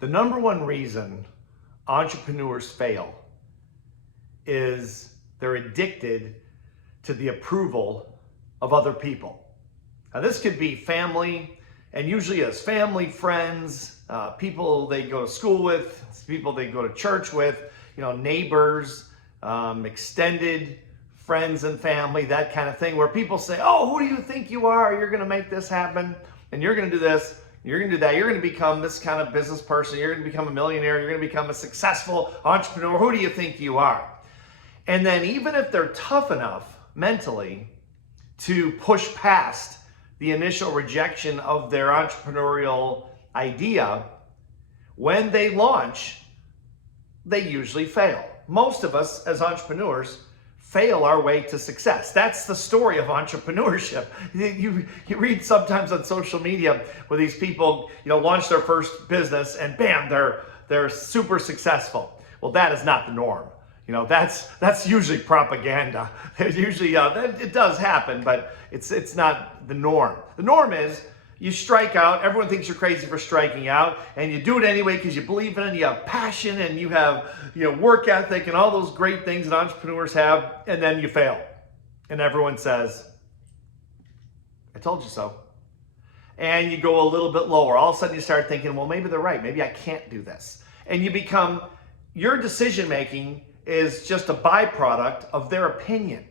The number one reason entrepreneurs fail is they're addicted to the approval of other people. Now, this could be family, and usually as family, friends, people they go to school with, people they go to church with, neighbors, extended friends and family, that kind of thing, where people say, oh, who do you think you are? You're going to make this happen, and you're going to do this, you're going to do that, you're going to become this kind of business person, you're going to become a millionaire, you're going to become a successful entrepreneur, who do you think you are? And then even if they're tough enough mentally to push past the initial rejection of their entrepreneurial idea, when they launch, they usually fail. Most of us as entrepreneurs fail our way to success. That's the story of entrepreneurship. You read sometimes on social media where these people, launch their first business and bam, they're super successful. Well, that is not the norm. That's usually propaganda. Usually it does happen, but it's not the norm. The norm is you strike out. Everyone thinks you're crazy for striking out, and you do it anyway because you believe in it, and you have passion, and you have work ethic, and all those great things that entrepreneurs have, and then you fail, and everyone says, "I told you so." And you go a little bit lower. All of a sudden, you start thinking, "Well, maybe they're right. Maybe I can't do this," and your decision making is just a byproduct of their opinion.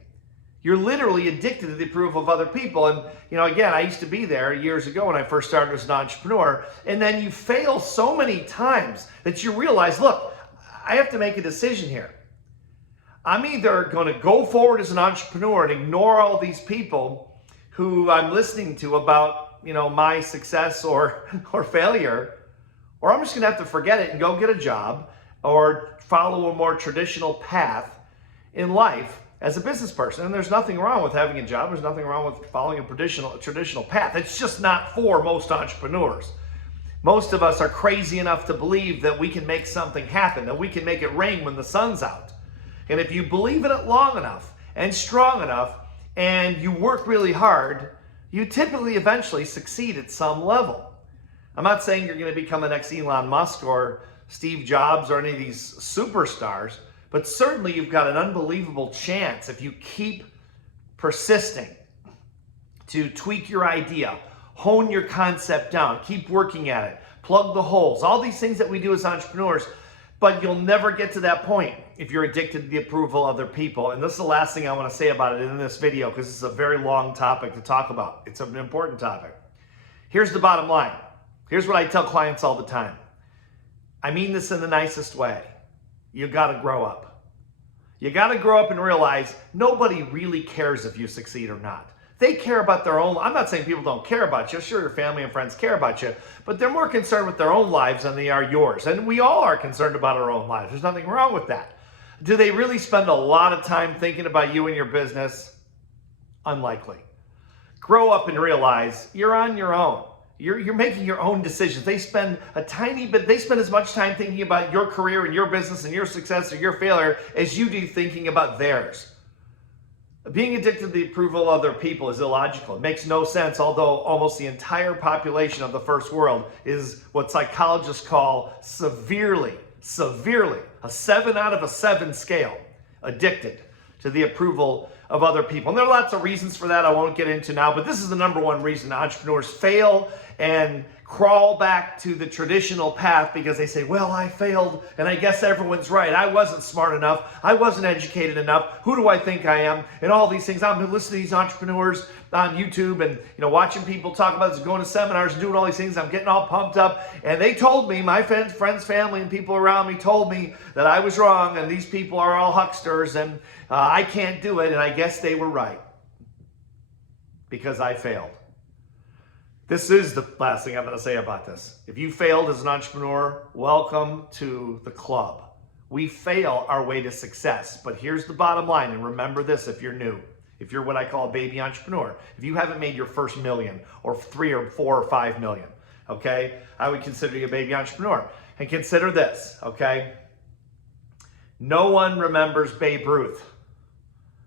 You're literally addicted to the approval of other people. And, again, I used to be there years ago when I first started as an entrepreneur. And then you fail so many times that you realize, look, I have to make a decision here. I'm either going to go forward as an entrepreneur and ignore all these people who I'm listening to about, my success or failure, or I'm just going to have to forget it and go get a job or follow a more traditional path in life as a business person. And there's nothing wrong with having a job. There's nothing wrong with following a traditional path. It's just not for most entrepreneurs. Most of us are crazy enough to believe that we can make something happen, that we can make it rain when the sun's out. And if you believe in it long enough and strong enough and you work really hard, you typically eventually succeed at some level. I'm not saying you're going to become the next Elon Musk or Steve Jobs or any of these superstars, but certainly you've got an unbelievable chance if you keep persisting to tweak your idea, hone your concept down, keep working at it, plug the holes, all these things that we do as entrepreneurs, but you'll never get to that point if you're addicted to the approval of other people. And this is the last thing I want to say about it in this video because this is a very long topic to talk about. It's an important topic. Here's the bottom line. Here's what I tell clients all the time. I mean this in the nicest way. You got to grow up. You got to grow up and realize nobody really cares if you succeed or not. They care about their own. I'm not saying people don't care about you. Sure, your family and friends care about you, but they're more concerned with their own lives than they are yours. And we all are concerned about our own lives. There's nothing wrong with that. Do they really spend a lot of time thinking about you and your business? Unlikely. Grow up and realize you're on your own. You're making your own decisions. They spend as much time thinking about your career and your business and your success or your failure as you do thinking about theirs. Being addicted to the approval of other people is illogical. It makes no sense, although almost the entire population of the first world is what psychologists call severely, a 7 out of a 7 scale, addicted to the approval of other people. And there are lots of reasons for that I won't get into now, but this is the number one reason entrepreneurs fail and crawl back to the traditional path because they say, well, I failed and I guess everyone's right. I wasn't smart enough. I wasn't educated enough. Who do I think I am? And all these things. I'm listening to these entrepreneurs on YouTube and watching people talk about this, going to seminars and doing all these things. I'm getting all pumped up. And they told me, my friends, family, and people around me told me that I was wrong and these people are all hucksters and I can't do it. And I guess they were right because I failed. This is the last thing I'm going to say about this. If you failed as an entrepreneur, welcome to the club. We fail our way to success, but here's the bottom line, and remember this if you're new. If you're what I call a baby entrepreneur, if you haven't made your first million or 3 or 4 or 5 million, okay, I would consider you a baby entrepreneur. And consider this, okay? No one remembers Babe Ruth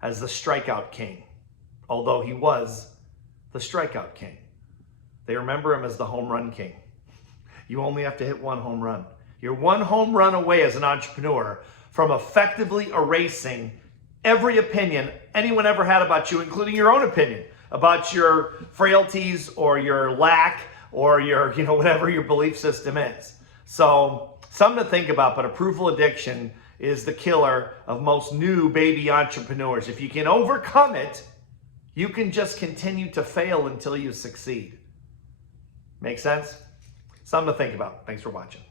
as the strikeout king, although he was the strikeout king. They remember him as the home run king. You only have to hit one home run. You're one home run away as an entrepreneur from effectively erasing every opinion anyone ever had about you, including your own opinion about your frailties or your lack or your, whatever your belief system is. So something to think about, but approval addiction is the killer of most new baby entrepreneurs. If you can overcome it, you can just continue to fail until you succeed. Make sense? Something to think about. Thanks for watching.